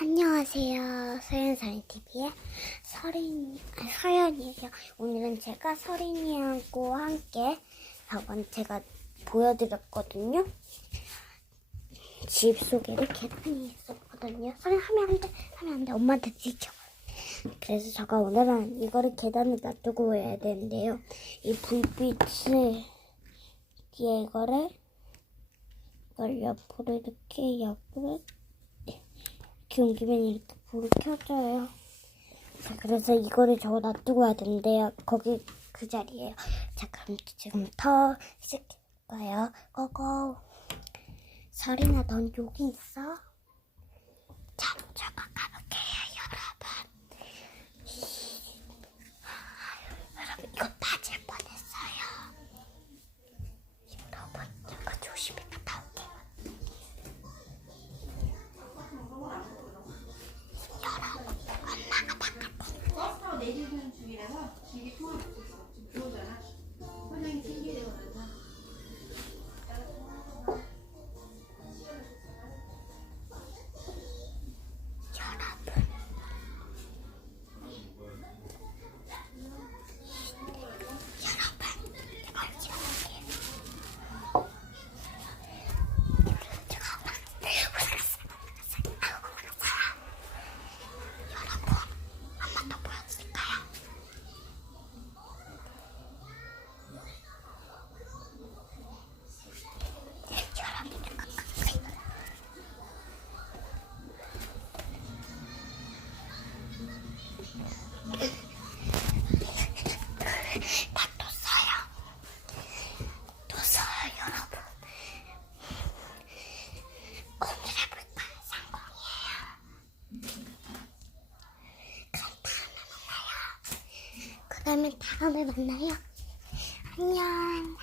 안녕하세요. 서연사인 TV의 서린, 아니, 서연이에요. 오늘은 제가 서린이하고 함께 저번 제가 보여드렸거든요. 집 속에 계단이 있었거든요. 서린 하면 안 돼, 하면 안 돼. 엄마한테 지켜. 그래서 제가 오늘은 이거를 계단에 놔두고 해야 되는데요. 이 불빛을 뒤에 이거를 이걸 옆으로 이렇게 옆으로 이렇게 옮기면 이렇게 불이 켜져요. 자, 그래서 이거를 저거 놔두고 해야 되는데요. 거기 그 자리에요. 자, 그럼 지금부터 시작해볼까요? 고고. 설이나 넌 여기 있어? 길이 통화 그러면 다음에 만나요. 안녕.